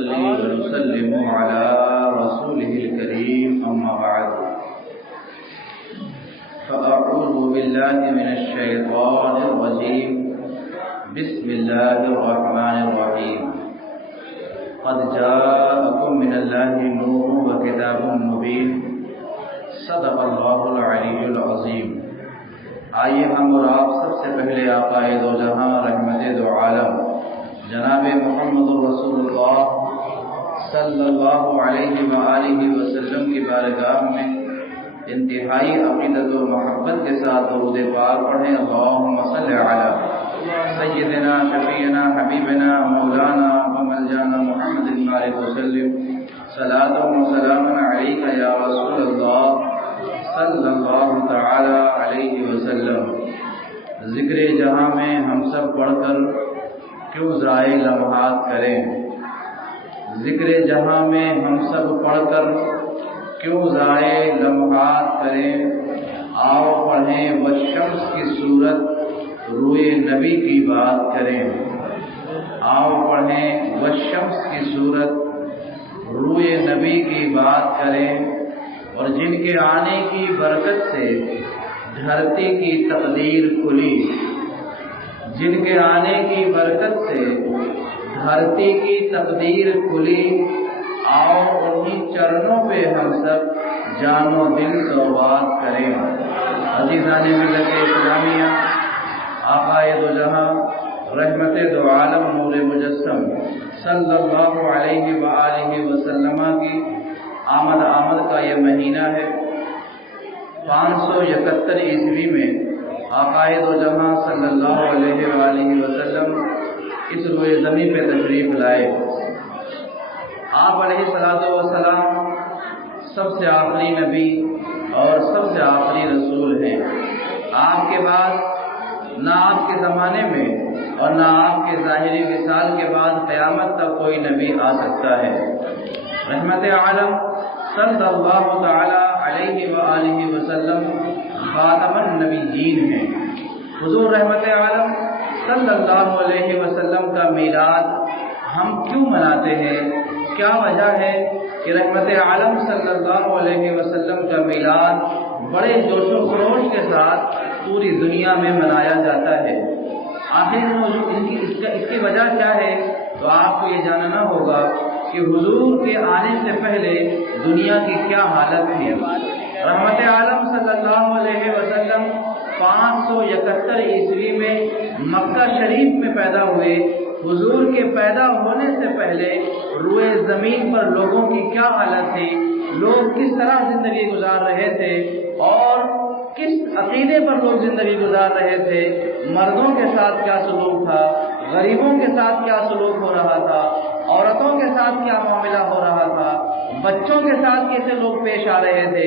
ونصلي ونسلم على رسوله الكريم أما بعد فأعوذ بالله من الشيطان الرجيم بسم الله الرحمن الرحيم قد جاءكم من الله نور وكتاب مبين صدق الله العلي العظيم۔ آئیے ہم اور آپ سب سے پہلے آقا دو جہاں رحمت دو عالم جناب محمد رسول اللہ صلی اللہ علیہ وآلہ وسلم کی بارگاہ میں انتہائی عقیدت و محبت کے ساتھ درود پاک پڑھیں۔ اللہم صلی علی سیدنا شفیعنا حبیبنا مولانا وملجانا محمد بارک وسلم صلاۃ و سلام علیک یا رسول اللہ صلی اللہ تعالی علیہ وسلم۔ ذکر جہاں میں ہم سب پڑھ کر کیوں ضائع لمحات کریں، ذکر جہاں میں ہم سب پڑھ کر کیوں ضائع لمحات کریں، آؤ پڑھیں والشمس کی صورت روئے نبی کی بات کریں، آؤ پڑھیں والشمس کی صورت روئے نبی کی بات کریں، اور جن کے آنے کی برکت سے دھرتی کی تقدیر کھلی، جن کے آنے کی برکت سے دھرتی کی تقدیر کھلی، آؤ انہی چرنوں پہ ہم سب جان و دل سوگات کریں۔ عزیزان ملت اسلامیہ، آقا دو جہاں رحمت دو عالم نور مجسم صلی اللہ علیہ وآلہ وسلم کی آمد کا یہ مہینہ ہے۔ 571 عیسوی میں آقا دو جہاں صلی اللہ علیہ وآلہ وسلم اس روئے زمین پہ تشریف لائے۔ آپ علیہ الصلوۃ والسلام سب سے آخری نبی اور سب سے آخری رسول ہیں۔ آپ کے بعد نہ آپ کے زمانے میں اور نہ آپ کے ظاہری وصال کے بعد قیامت تک کوئی نبی آ سکتا ہے۔ رحمت عالم صلی اللہ تعالی علیہ وآلہ وسلم خاتم النبیین ہیں۔ حضور رحمت عالم صلی اللہ علیہ وسلم کا میلاد ہم کیوں مناتے ہیں؟ کیا وجہ ہے کہ رحمت عالم صلی اللہ علیہ وسلم کا میلاد بڑے جوش و خروش کے ساتھ پوری دنیا میں منایا جاتا ہے؟ آخر اس کی وجہ کیا ہے؟ تو آپ کو یہ جاننا ہوگا کہ حضور کے آنے سے پہلے دنیا کی کیا حالت تھی۔ رحمت عالم صلی اللہ علیہ وسلم 571 عیسوی میں مکہ شریف میں پیدا ہوئے۔ حضور کے پیدا ہونے سے پہلے روئے زمین پر لوگوں کی کیا حالت تھی، لوگ کس طرح زندگی گزار رہے تھے اور کس عقیدے پر لوگ زندگی گزار رہے تھے، مردوں کے ساتھ کیا سلوک تھا، غریبوں کے ساتھ کیا سلوک ہو رہا تھا، عورتوں کے ساتھ کیا معاملہ ہو رہا تھا، بچوں کے ساتھ کیسے لوگ پیش آ رہے تھے،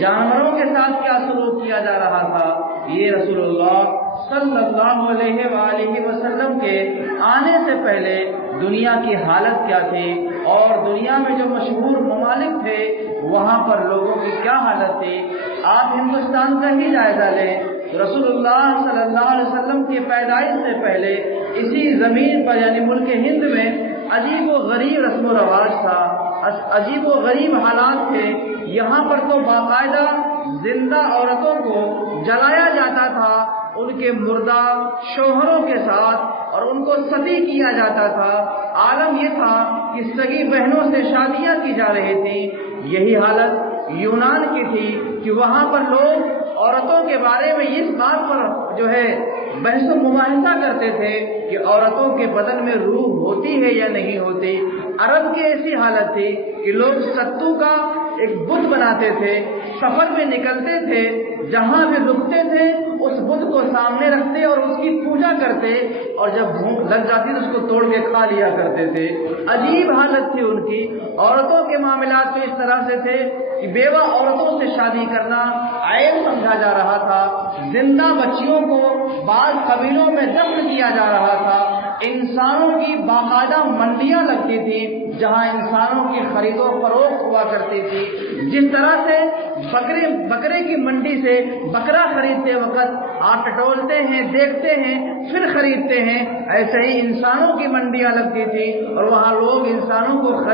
جانوروں کے ساتھ کیا سلوک کیا جا رہا تھا، یہ رسول اللہ صلی اللہ علیہ وآلہ وسلم کے آنے سے پہلے دنیا کی حالت کیا تھی، اور دنیا میں جو مشہور ممالک تھے وہاں پر لوگوں کی کیا حالت تھی۔ آپ ہندوستان کا ہی جائزہ لیں، رسول اللہ صلی اللہ علیہ وسلم کی پیدائش سے پہلے اسی زمین پر یعنی ملک ہند میں عجیب و غریب رسم و رواج تھا، عجیب و غریب حالات تھے۔ یہاں پر تو باقاعدہ زندہ عورتوں کو جلایا جاتا تھا ان کے مردہ شوہروں کے ساتھ، اور ان کو ستی کیا جاتا تھا۔ عالم یہ تھا کہ سگی بہنوں سے شادیاں کی جا رہی تھیں۔ یہی حالت یونان کی تھی کہ وہاں پر لوگ عورتوں کے بارے میں اس بات پر بحث و مباحثہ کرتے تھے کہ عورتوں کے بدن میں روح ہوتی ہے یا نہیں ہوتی۔ عرب کی ایسی حالت تھی کہ لوگ ستو کا ایک بت بناتے تھے، سفر میں نکلتے تھے، جہاں بھی رکتے تھے اس بت کو سامنے رکھتے اور اس کی پوجا کرتے، اور جب بھوک لگ جاتی تو اس کو توڑ کے کھا لیا کرتے تھے۔ عجیب حالت تھی ان کی۔ عورتوں کے معاملات تو اس طرح سے تھے کہ بیوہ عورتوں سے شادی کرنا عیب سمجھا جا رہا تھا، زندہ بچیوں کو بعض قبیلوں میں دفن کیا جا رہا تھا، انسانوں کی باقاعدہ منڈیاں لگتی تھی جہاں انسانوں کی خرید و فروخت ہوا کرتی تھی۔ جس طرح سے بکرے کی منڈی سے بکرا خریدتے وقت آپ ٹٹولتے ہیں، دیکھتے ہیں، پھر خریدتے ہیں، ایسے ہی انسانوں کی منڈیاں لگتی تھی اور وہاں لوگ انسانوں کو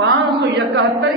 571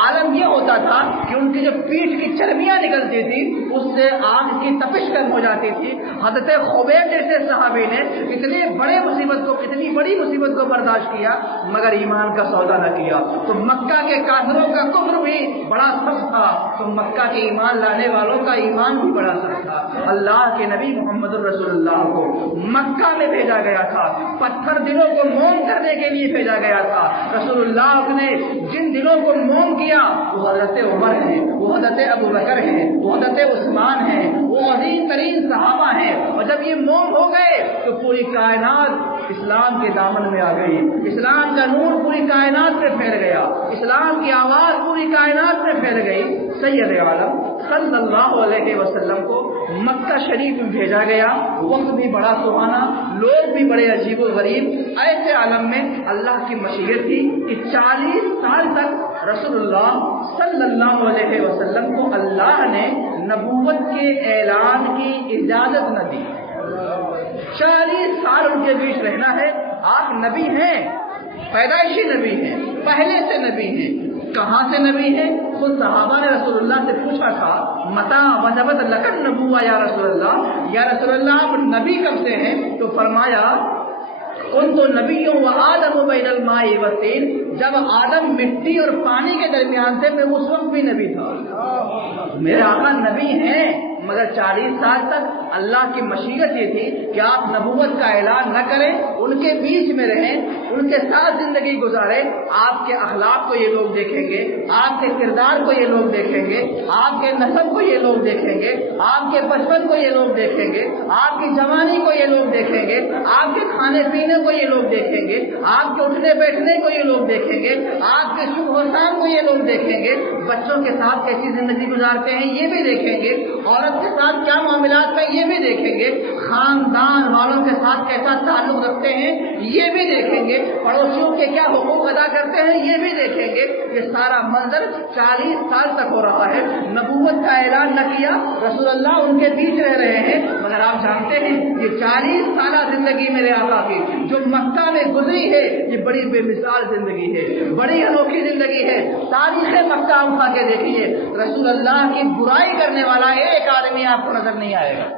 عالم یہ ہوتا تھا کہ ان کی جو پیٹھ کی چربیاں نکلتی تھی اس سے آنکھ کی تپش کم ہو جاتی تھی. حضرت خبیب جیسے صحابی نے اتنی بڑی مصیبت کو برداشت کیا مگر ایمان کا سودا نہ کیا. تو مکہ کے کافروں کا کفر بھی بڑا سخت تھا تو مکہ کے ایمان لانے والوں کا ایمان بھی بڑا سخت تھا. اللہ کے نبی محمد رسول اللہ کو مکہ میں بھیجا گیا تھا, پتھر دلوں کو موم کرنے کے لیے بھیجا گیا تھا. رسول اللہ نے جن دلوں کو موم کیا وہ حضرت عمر ہیں, وہ حضرت ابو بکر ہیں, وہ حضرت عثمان ہیں, وہ عظیم ترین صحابہ ہیں. اور جب یہ موم ہو گئے تو پوری کائنات اسلام کے دامن میں آ گئی. اسلام کا نور پوری کائنات میں پھیل گیا, اسلام کی آواز پوری کائنات میں پھیل گئی. سید عالم صلی اللہ علیہ وسلم کو مکہ شریف میں بھیجا گیا. وقت بھی بڑا سہانا, لوگ بھی بڑے عجیب و غریب. ایسے عالم میں اللہ کی مشیت تھی کہ 40 سال تک رسول اللہ صلی اللہ علیہ وسلم کو اللہ نے نبوت کے اعلان کی اجازت نہ دی. 40 سال ان کے بیچ رہنا ہے. آپ نبی ہیں, پیدائشی نبی ہیں, پہلے سے نبی ہیں. کہاں سے نبی ہیں؟ خود صحابہ نے رسول اللہ سے پوچھا تھا متا وجبت لکن نبوہ یا رسول اللہ, یا رسول اللہ آپ نبی کب سے ہیں؟ تو فرمایا ان تو نبیوں و آدم بین الماء والطین, جب آدم مٹی اور پانی کے درمیان تھے میں اس وقت بھی نبی تھا. میرے آقا نبی ہیں مگر 40 سال تک اللہ کی مشیت یہ تھی کہ آپ نبوت کا اعلان نہ کریں, ان کے بیچ میں رہیں, ان کے ساتھ زندگی گزاریں. آپ کے اخلاق کو یہ لوگ دیکھیں گے, آپ کے کردار کو یہ لوگ دیکھیں گے, آپ کے نسب کو یہ لوگ دیکھیں گے, آپ کے بچپن کو یہ لوگ دیکھیں گے, آپ کی جوانی کو یہ لوگ دیکھیں گے, آپ کے کھانے پینے کو یہ لوگ دیکھیں گے, آپ کے اٹھنے بیٹھنے کو یہ لوگ دیکھیں گے, آپ کے صبح و شام کو یہ لوگ دیکھیں گے, بچوں کے ساتھ کیسی زندگی گزارتے ہیں یہ بھی دیکھیں گے, عورت کے ساتھ کیا معاملات میں یہ بھی دیکھیں گے, خاندان والوں کے ساتھ کیسا تعلق رکھتے ہیں یہ بھی دیکھیں گے, پڑوسیوں کے کیا حقوق ادا کرتے ہیں یہ بھی دیکھیں گے. یہ سارا منظر 40 سال تک ہو رہا ہے. نبوت کا اعلان نہ کیا, رسول اللہ ان کے بیچ رہ رہے ہیں. مگر آپ جانتے ہیں یہ 40 سالہ زندگی میرے آقا کی جو مکہ میں گزری ہے یہ بڑی بے مثال زندگی ہے, بڑی انوکھی زندگی ہے. تاریخ مکہ اٹھا کے دیکھیے, رسول اللہ کی برائی کرنے والا ایک آدمی آپ کو نظر نہیں آئے گا.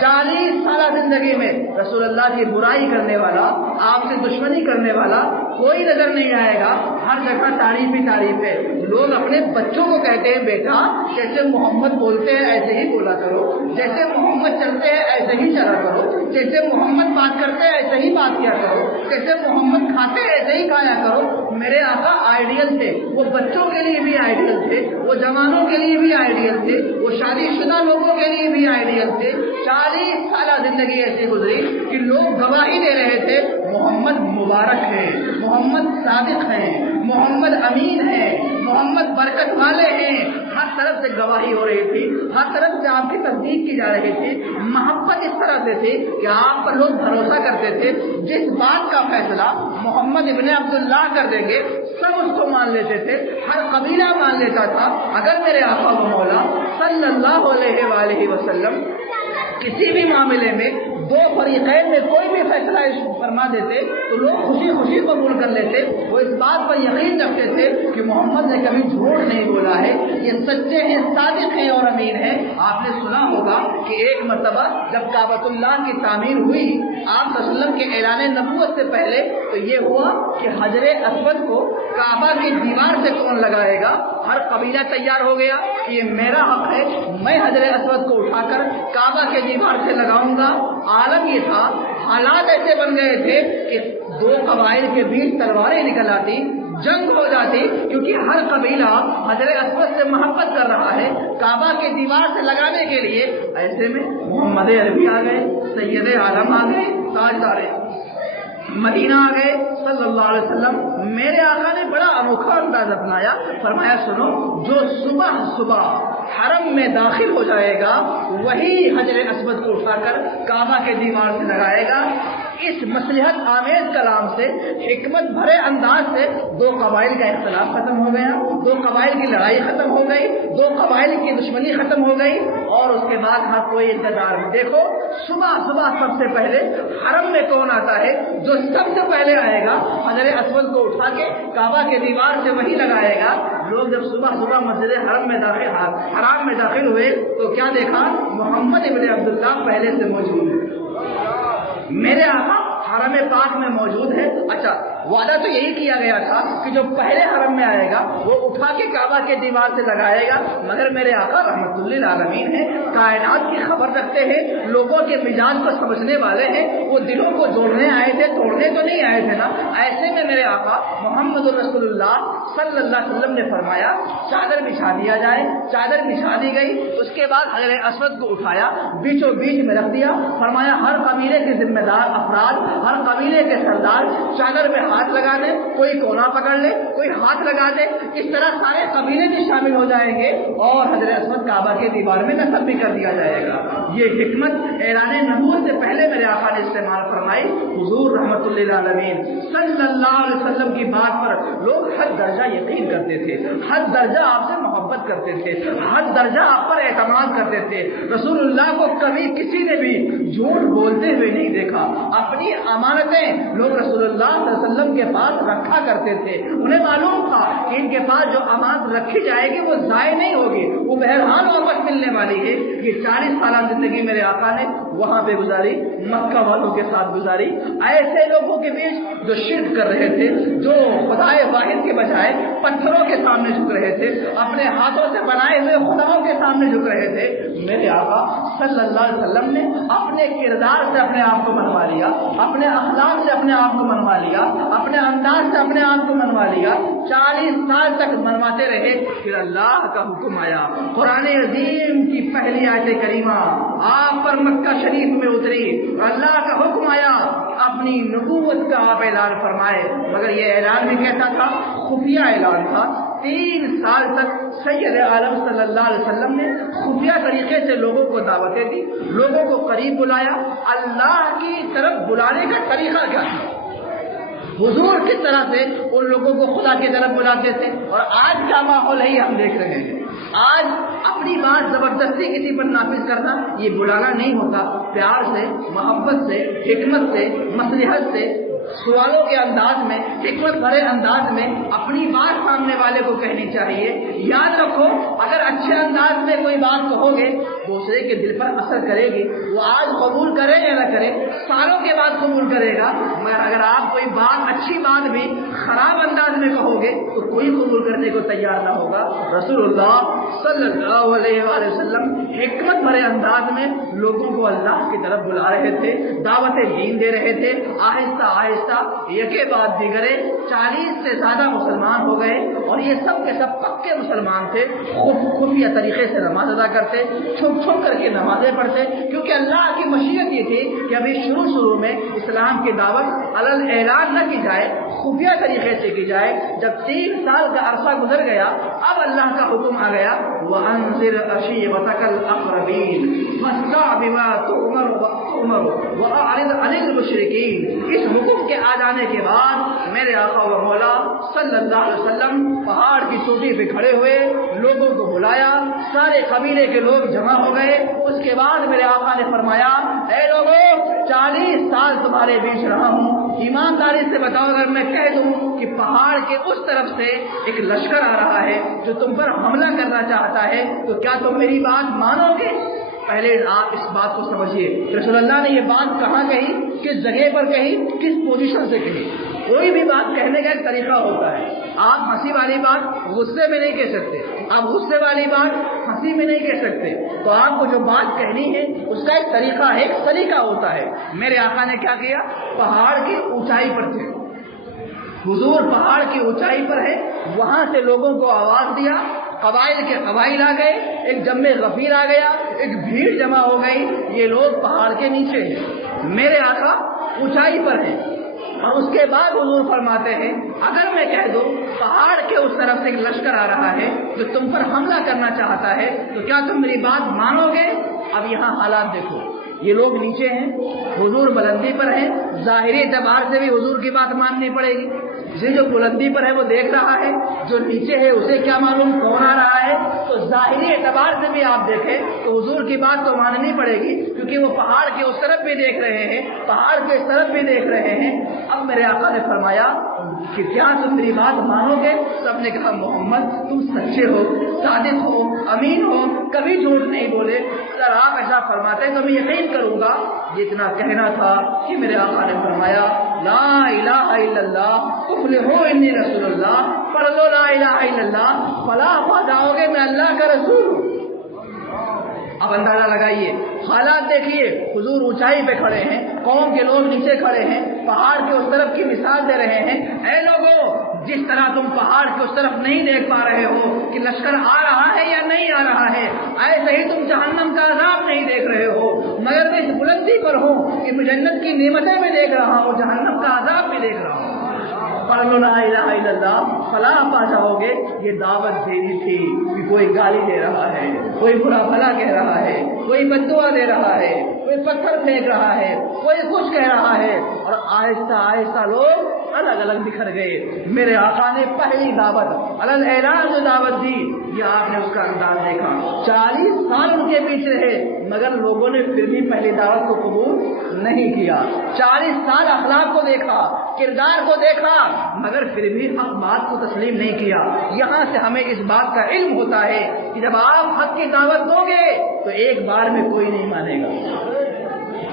40 سالہ زندگی میں رسول اللہ کی برائی کرنے والا, آپ سے دشمنی کرنے والا کوئی نظر نہیں آئے گا. ہر جگہ تعریف ہی تعریف ہے. لوگ اپنے بچوں کو کہتے ہیں بیٹا جیسے محمد بولتے ہیں ایسے ہی بولا کرو, جیسے محمد چلتے ہیں ایسے ہی چلا کرو, جیسے محمد بات کرتے ہیں ایسے ہی بات کیا کرو, جیسے محمد کھاتے ہیں ایسے ہی کھایا کرو. میرے آقا آئیڈیل تھے, وہ بچوں کے لیے بھی آئیڈیل تھے, وہ جوانوں کے لیے بھی آئیڈیل تھے, وہ شادی شدہ لوگوں کے لیے بھی آئیڈیل تھے. 40 سالہ زندگی ایسی گزری کہ لوگ گواہی دے رہے تھے محمد مبارک ہیں, محمد صادق ہیں, محمد امین ہیں, محمد برکت والے ہیں. ہر طرف سے گواہی ہو رہی تھی, ہر طرف سے آپ کی تصدیق کی جا رہی تھی. محبت اس طرح سے تھی کہ آپ پر لوگ بھروسہ کرتے تھے. جس بات کا فیصلہ محمد ابن عبداللہ کر دیں گے سب اس کو مان لیتے تھے, ہر قبیلہ مان لیتا تھا. اگر میرے آقا و مولا صلی اللہ علیہ وآلہ وسلم کسی بھی معاملے میں دو فریقین میں کوئی بھی فیصلہ فرما دیتے تو لوگ خوشی خوشی قبول کر لیتے. وہ اس بات پر یقین رکھتے تھے کہ محمد نے کبھی جھوٹ نہیں بولا ہے, یہ سچے ہیں, صادق ہیں اور امین ہیں. آپ نے سنا ہوگا کہ ایک مرتبہ جب کعبۃ اللہ کی تعمیر ہوئی آپ صلی اللہ علیہ وسلم کے اعلان نبوت سے پہلے تو یہ ہوا کہ حجر اسود کو کعبہ کی دیوار سے کون لگائے گا. ہر قبیلہ تیار ہو گیا کہ یہ میرا حق ہے, میں حجر اسود کو اٹھا کر کعبہ کے دیوار سے لگاؤں گا. عالم یہ تھا, حالات ایسے بن گئے تھے کہ دو قبائل کے بیچ تلواریں نکل آتی, جنگ ہو جاتی, کیونکہ ہر قبیلہ حجر اسود سے محبت کر رہا ہے کعبہ کی دیوار سے لگانے کے لیے. ایسے میں محمد عربی آ گئے, سید عالم آ گئے, تاجدار مدینہ آ گئے صلی اللہ علیہ وسلم. میرے آقا نے بڑا انوکھا انداز اپنایا, فرمایا سنو جو صبح صبح حرم میں داخل ہو جائے گا وہی حجر اسود کو اٹھا کر کعبہ کے دیوار سے لگائے گا. اس مصلحت آمیز کلام سے, حکمت بھرے انداز سے دو قبائل کا اختلاف ختم ہو گیا, دو قبائل کی لڑائی ختم ہو گئی, دو قبائل کی دشمنی ختم ہو گئی. اور اس کے بعد ہر کوئی انتظار میں دیکھو صبح صبح سب سے پہلے حرم میں کون آتا ہے, جو سب سے پہلے آئے گا حجر اسود کو اٹھا کے کعبہ کے دیوار سے وہی لگائے گا. لوگ جب صبح صبح مسجد حرام میں داخل ہوئے تو کیا دیکھا؟ محمد ابن عبداللہ پہلے سے موجود ہے، میرے آقا حرم پاک میں موجود ہے۔ اچھا، وعدہ تو یہی کیا گیا تھا کہ جو پہلے حرم میں آئے گا وہ اٹھا کے کعبہ کے دیوار سے لگائے گا، مگر میرے آقا رحمت للعالمین ہیں، کائنات کی خبر رکھتے ہیں، لوگوں کے مزاج کو سمجھنے والے ہیں، وہ دلوں کو جوڑنے آئے تھے، توڑنے تو نہیں آئے تھے نا۔ ایسے میں میرے آقا محمد رسول اللہ صلی اللہ علیہ وسلم نے فرمایا چادر بچھا دیا جائے، چادر بچھا دی گئی، اس کے بعد حجر اسود کو اٹھایا، بیچوں بیچ میں رکھ دیا، فرمایا ہر قبیلے کے ذمہ دار افراد، ہر قبیلے کے سردار چادر میں ہاتھ لگا دے، کوئی کونا پکڑ لے، کوئی ہاتھ لگا دے، اس طرح سارے قبیلے بھی شامل ہو جائیں گے اور حجر اسود کعبہ کے دیوار میں نصب بھی کر دیا جائے گا۔ یہ حکمت اعلان نبوت سے پہلے میرے آقا نے استعمال فرمائی۔ حضور رحمت للعالمین صلی اللہ علیہ وسلم کی بات پر لوگ حد درجہ یقین کرتے تھے، حد درجہ آپ سے محبت کرتے تھے، حد درجہ آپ پر اعتماد کرتے تھے۔ رسول اللہ کو کبھی کسی نے بھی جھوٹ بولتے ہوئے نہیں دیکھا، اپنی امانتیں لوگ رسول اللہ صلی اللہ علیہ وسلم کے پاس رکھا کرتے تھے، انہیں معلوم تھا کہ ان کے پاس جو امانت رکھی جائے گی وہ ضائع نہیں ہوگی، وہ بہرحال واپس ملنے والی ہے۔ یہ 40 سالہ زندگی میرے آقا نے وہاں پہ گزاری، مکہ والوں کے ساتھ گزاری، ایسے لوگوں کے بیچ جو شرک کر رہے تھے، جو خدائے واحد کے بجائے پتھروں کے سامنے جھک رہے تھے، اپنے ہاتھوں سے بنائے ہوئے خداؤں کے سامنے جھک رہے تھے، میرے آقا صلی اللہ علیہ وسلم نے اپنے کردار سے اپنے آپ کو منوا لیا، اپنے اخلاق سے اپنے آپ کو منوا لیا، اپنے انداز سے اپنے آپ کو منوا لیا۔ 40 سال تک منواتے رہے، پھر اللہ کا حکم آیا، قرآن عظیم کی پہلی آیت کریمہ آپ پر مکہ شریف میں اتری، اللہ کا حکم آیا اپنی نبوت کا آپ اعلان فرمائے، مگر یہ اعلان بھی کیسا تھا؟ خفیہ اعلان تھا۔ 3 سال تک سید عالم صلی اللہ علیہ وسلم نے خفیہ طریقے سے لوگوں کو دعوتیں دی، لوگوں کو قریب بلایا۔ اللہ کی طرف بلانے کا طریقہ کیا تھا؟ حضور کس طرح سے ان لوگوں کو خدا کی طرف بلاتے تھے، اور آج کا ماحول ہے ہم دیکھ رہے ہیں۔ آج اپنی بات زبردستی کسی پر نافذ کرنا یہ بلانا نہیں ہوتا، پیار سے، محبت سے، حکمت سے، مصلحت سے، سوالوں کے انداز میں، حکمت بھرے انداز میں اپنی بات سامنے والے کو کہنی چاہیے۔ یاد رکھو، اگر اچھے انداز میں کوئی بات کہو گے دوسرے کے دل پر اثر کرے گی، وہ آج قبول کرے یا نہ کرے، سالوں کے بعد قبول کرے گا، مگر اگر آپ کوئی بات اچھی بات بھی خراب انداز میں کہو گے تو کوئی قبول کرنے کو تیار نہ ہوگا۔ رسول اللہ صلی اللہ علیہ وآلہ وسلم حکمت بھرے انداز میں لوگوں کو اللہ کی طرف بلا رہے تھے، دعوت دین دے رہے تھے، آہستہ آہستہ یکے بعد دیگرے 40 سے زیادہ مسلمان ہو گئے، اور یہ سب کے سب پکے مسلمان تھے، خفیہ طریقے سے نماز ادا کرتے، چھپ چھپ کر کے نمازیں پڑھتے، کیونکہ اللہ کی مشیت یہ تھی کہ ابھی شروع میں اسلام کی دعوت علل اعلان نہ کی جائے، خفیہ طریقے سے کی جائے۔ جب 3 سال کا عرصہ گزر گیا، اب اللہ کا حکم آ گیا، وَأَنذِرْ عَشِيرَتَكَ الْأَقْرَبِينَ فَاسْتَعْ بِمَا تُؤْمَرُ وَأَعْرِضْ عَنِ الْمُشْرِكِينَ۔ اس حکم کے آ جانے کے بعد میرے آقا و مولا صلی اللہ علیہ وسلم پہاڑ کی چوٹی پہ کھڑے ہوئے، لوگوں کو بلایا، سارے قبیلے کے لوگ جمع ہو گئے۔ اس کے بعد میرے آقا نے فرمایا، اے لوگوں، 40 سال تمہارے بیچ رہا ہوں، ایمانداری سے بتاؤ اگر میں کہہ دوں کہ پہاڑ کے اس طرف سے ایک لشکر آ رہا ہے جو تم پر حملہ کرنا چاہتا ہے، تو کیا تم میری بات مانو گے؟ پہلے آپ اس بات کو سمجھیے، رسول اللہ نے یہ بات کہاں کہی، کس جگہ پر کہی، کس پوزیشن سے کہی۔ کوئی بھی بات کہنے کا ایک طریقہ ہوتا ہے، آپ ہنسی والی بات غصے میں نہیں کہہ سکتے، آپ غصے والی بات ہنسی میں نہیں کہہ سکتے، تو آپ کو جو بات کہنی ہے اس کا ایک طریقہ ہے، ایک سلیقہ ہوتا ہے۔ میرے آقا نے کیا کیا؟ پہاڑ کی اونچائی پر تھے، حضور پہاڑ کی اونچائی پر ہے، وہاں سے لوگوں کو آواز دیا، قبائل کے قبائل آ گئے، ایک جمع غفیر آ گیا، ایک بھیڑ جمع ہو گئی، یہ لوگ پہاڑ کے نیچے ہیں، میرے آقا اونچائی پر ہیں، اور اس کے بعد حضور فرماتے ہیں اگر میں کہہ دوں پہاڑ کے اس طرف سے ایک لشکر آ رہا ہے جو تم پر حملہ کرنا چاہتا ہے تو کیا تم میری بات مانو گے؟ اب یہاں حالات دیکھو، یہ لوگ نیچے ہیں، حضور بلندی پر ہیں، ظاہری اعتبار سے بھی حضور کی بات ماننی پڑے گی، جسے جو بلندی پر ہے وہ دیکھ رہا ہے، جو نیچے ہے اسے کیا معلوم کون آ رہا ہے، تو ظاہری اعتبار سے بھی آپ دیکھیں تو حضور کی بات تو ماننی پڑے گی، کیونکہ وہ پہاڑ کے اس طرف بھی دیکھ رہے ہیں، پہاڑ کے اس طرف بھی دیکھ رہے ہیں۔ اب میرے آقا نے فرمایا کہ کیا تم میری بات مانو گے؟ سب نے کہا محمد تم سچے ہو، صادق ہو، امین ہو، کبھی جھوٹ نہیں بولے، اگر آپ ایسا فرماتے ہیں تو میں یقین کروں گا۔ یہ اتنا کہنا تھا کہ میرے آقا نے فرمایا لا الہ الا اللہ تفلحوا انی رسول اللہ، پڑھ لو لا الہ الا اللہ، فلاح پا جاؤ گے، میں اللہ کا رسول ہوں۔ اب اندازہ لگائیے، حالات دیکھیے، حضور اونچائی پہ کھڑے ہیں، قوم کے لوگ نیچے کھڑے ہیں، پہاڑ کے اس طرف کی مثال دے رہے ہیں، اے لوگوں جس طرح تم پہاڑ کے اس طرف نہیں دیکھ پا رہے ہو کہ لشکر آ رہا ہے یا نہیں آ رہا ہے، ایسے ہی تم جہنم کا عذاب نہیں دیکھ رہے ہو، مگر میں اس بلندی پر ہوں کہ میں جنت کی نعمتیں بھی دیکھ رہا ہوں، جہنم کا عذاب بھی دیکھ رہا ہوں۔ پڑھ لو لا الہ الا اللہ فلاح پا جاؤ گے۔ یہ دعوت دینی تھی کہ کوئی گالی دے رہا ہے، کوئی برا بھلا کہہ رہا ہے، کوئی بددعا دے رہا ہے، کوئی پتھر پھینک رہا ہے، کوئی کچھ کہہ رہا ہے، اور آہستہ آہستہ لوگ الگ الگ بکھر گئے۔ میرے آقا نے پہلی دعوت الگ اعلان جو دعوت دی، یہ آپ نے اس کا انداز دیکھا، 40 سال ان کے پیچھے رہے مگر لوگوں نے پھر بھی پہلی دعوت کو قبول نہیں کیا، 40 سال اخلاق کو دیکھا، کردار کو دیکھا، مگر پھر بھی حق بات کو تسلیم نہیں کیا۔ یہاں سے ہمیں اس بات کا علم ہوتا ہے کہ جب آپ حق کی دعوت دو گے تو ایک بار میں کوئی نہیں مانے گا،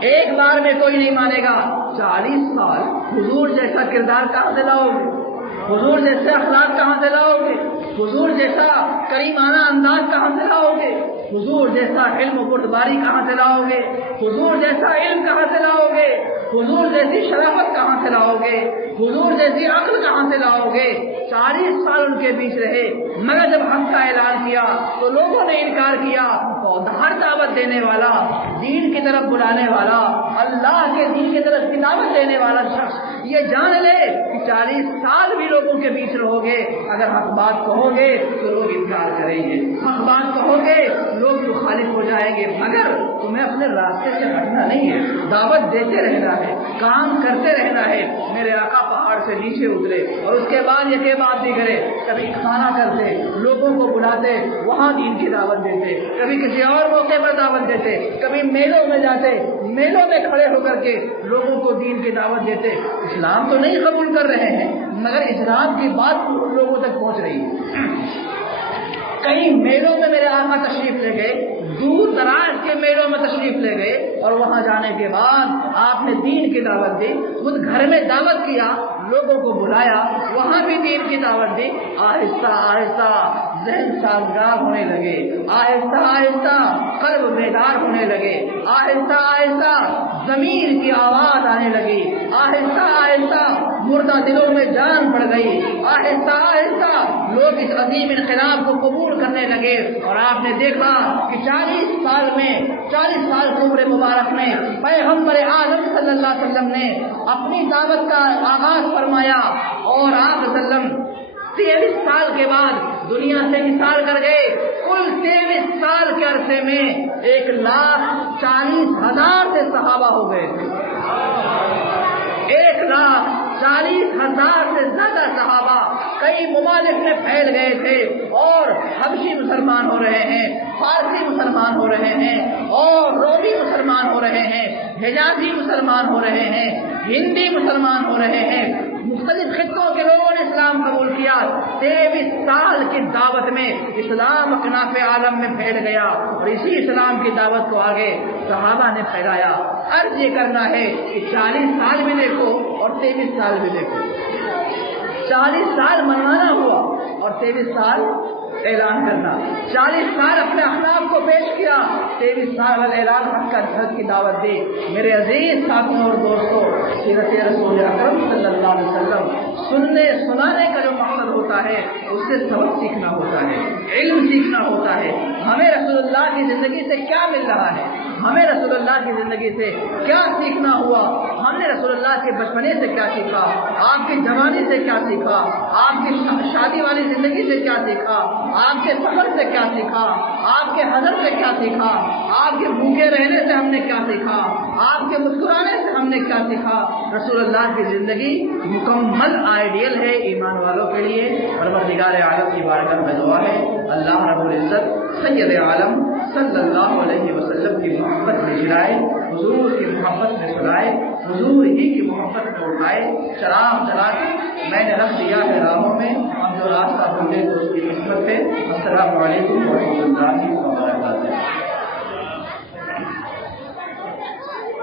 ایک بار میں کوئی نہیں مانے گا۔ 40 سال حضور جیسا کردار کہاں سے لاؤ گے؟ حضور جیسے اخلاق کہاں سے لاؤ گے؟ حضور جیسا کریمانہ انداز کہاں سے لاؤ گے؟ حضور جیسا علم و بردباری کہاں سے لاؤ گے؟ حضور جیسا علم کہاں سے لاؤ گے؟ حضور جیسی شرافت کہاں سے لاؤ گے؟ حضور جیسی عقل کہاں سے لاؤ گے؟ 40 سال ان کے بیچ رہے مگر جب حق کا اعلان کیا تو لوگوں نے انکار کیا۔ ہر دعوت دینے والا، دین کی طرف بلانے والا، اللہ کے دین کی طرف دعوت دینے والا شخص یہ جان لے کہ 40 سال بھی لوگوں کے بیچ رہو گے، اگر حق بات کہو گے تو لوگ انکار کریں گے، حق بات کہو گے لوگ مخالف ہو جائیں گے، مگر تمہیں اپنے راستے سے ہٹنا نہیں ہے، دعوت دیتے رہنا ہے، کام کرتے رہنا ہے۔ میرے آقا پہاڑ سے نیچے اترے اور اس کے بعد یہ بات بھی کرے، کبھی کھانا کرتے، لوگوں کو بلاتے، وہاں دین کی دعوت دیتے، کبھی کسی اور موقع پر دعوت دیتے، کبھی میلوں میں جاتے، میلوں میں کھڑے ہو کر کے لوگوں کو دین کی دعوت دیتے۔ اسلام تو نہیں قبول کر رہے ہیں مگر اسلام کی بات لوگوں تک پہنچ رہی ہے۔ کئی میلوں میں میرے آقا تشریف لے گئے، دور دراز کے میلوں میں تشریف لے گئے، اور وہاں جانے کے بعد آپ نے دین کی دعوت دی، خود گھر میں دعوت کیا، لوگوں کو بلایا، وہاں بھی دین کی دعوت دی۔ آہستہ آہستہ ذہن سازگار ہونے لگے، آہستہ آہستہ قلب بیدار ہونے لگے، آہستہ آہستہ ضمیر کی آواز آنے لگی، آہستہ آہستہ مردہ دلوں میں جان پڑ گئی، آہستہ آہستہ لوگ اس عظیم انقلاب کو قبول کرنے لگے۔ اور آپ نے دیکھا کہ 40 سال میں، 40 سال کی عمر مبارک میں پیغمبر اعظم صلی اللہ علیہ وسلم نے اپنی دعوت کا آغاز فرمایا، اور آپ صلی اللہ علیہ وسلم 23 سال کے بعد دنیا سے انتقال کر گئے۔ کل 23 سال کے عرصے میں 1,40,000 سے صحابہ ہو گئے تھے، 1,40,000 سے زیادہ صحابہ کئی ممالک میں پھیل گئے تھے، اور حبشی مسلمان ہو رہے ہیں، فارسی مسلمان ہو رہے ہیں، اور رومی مسلمان ہو رہے ہیں، حجازی مسلمان ہو رہے ہیں، ہندی مسلمان ہو رہے ہیں، مختلف خطوں کے لوگوں نے اسلام قبول کیا۔ 23 سال کی دعوت میں اسلام اکناف عالم میں پھیل گیا، اور اسی اسلام کی دعوت کو آگے صحابہ نے پھیلایا۔ عرض یہ کرنا ہے کہ 40 سال بھی دیکھو اور 23 سال بھی دیکھو، 40 سال منوانا ہوا اور 23 سال اعلان کرنا، 40 سال اپنے اخلاق کو پیش کیا، 23 سال اعلان حق کا حق کی دعوت دی۔ میرے عزیز ساتھیوں اور دوستوں، سیرت رسول اکرم صلی اللہ علیہ وسلم سننے سنانے کا جو مقصد ہوتا ہے اس سے سبق سیکھنا ہوتا ہے، علم سیکھنا ہوتا ہے۔ ہمیں رسول اللہ کی زندگی سے کیا مل رہا ہے، ہمیں رسول اللہ کی زندگی سے کیا سیکھنا ہوا، ہم نے رسول اللہ کے بچپنے سے کیا سیکھا، آپ کی جوانی سے کیا سیکھا، آپ کی شادی والی زندگی سے کیا سیکھا، آپ کے سفر سے کیا سیکھا، آپ کے حضر سے کیا سیکھا، آپ کے بھوکے رہنے سے ہم نے کیا سیکھا، آپ کے مسکرانے سے ہم نے کیا سیکھا۔ رسول اللہ کی زندگی مکمل آئیڈیل ہے ایمان والوں کے لیے۔ پروردگار عالم کی بارگاہ میں دعا ہے اللہ رب العزت سید عالم صلی اللہ علیہ وسلم کی محبت میں کھلائے، حضور کی محبت میں سلائے، حضور ہی کی محبت میں اٹھائے، چراغ جلا کے میں نے رکھ دیا ہے راہوں میں، ہم جو راستہ ڈھونڈے تو اس کی قسمت ہے۔ السلام علیکم ورحمۃ اللہ وبرکاتہ۔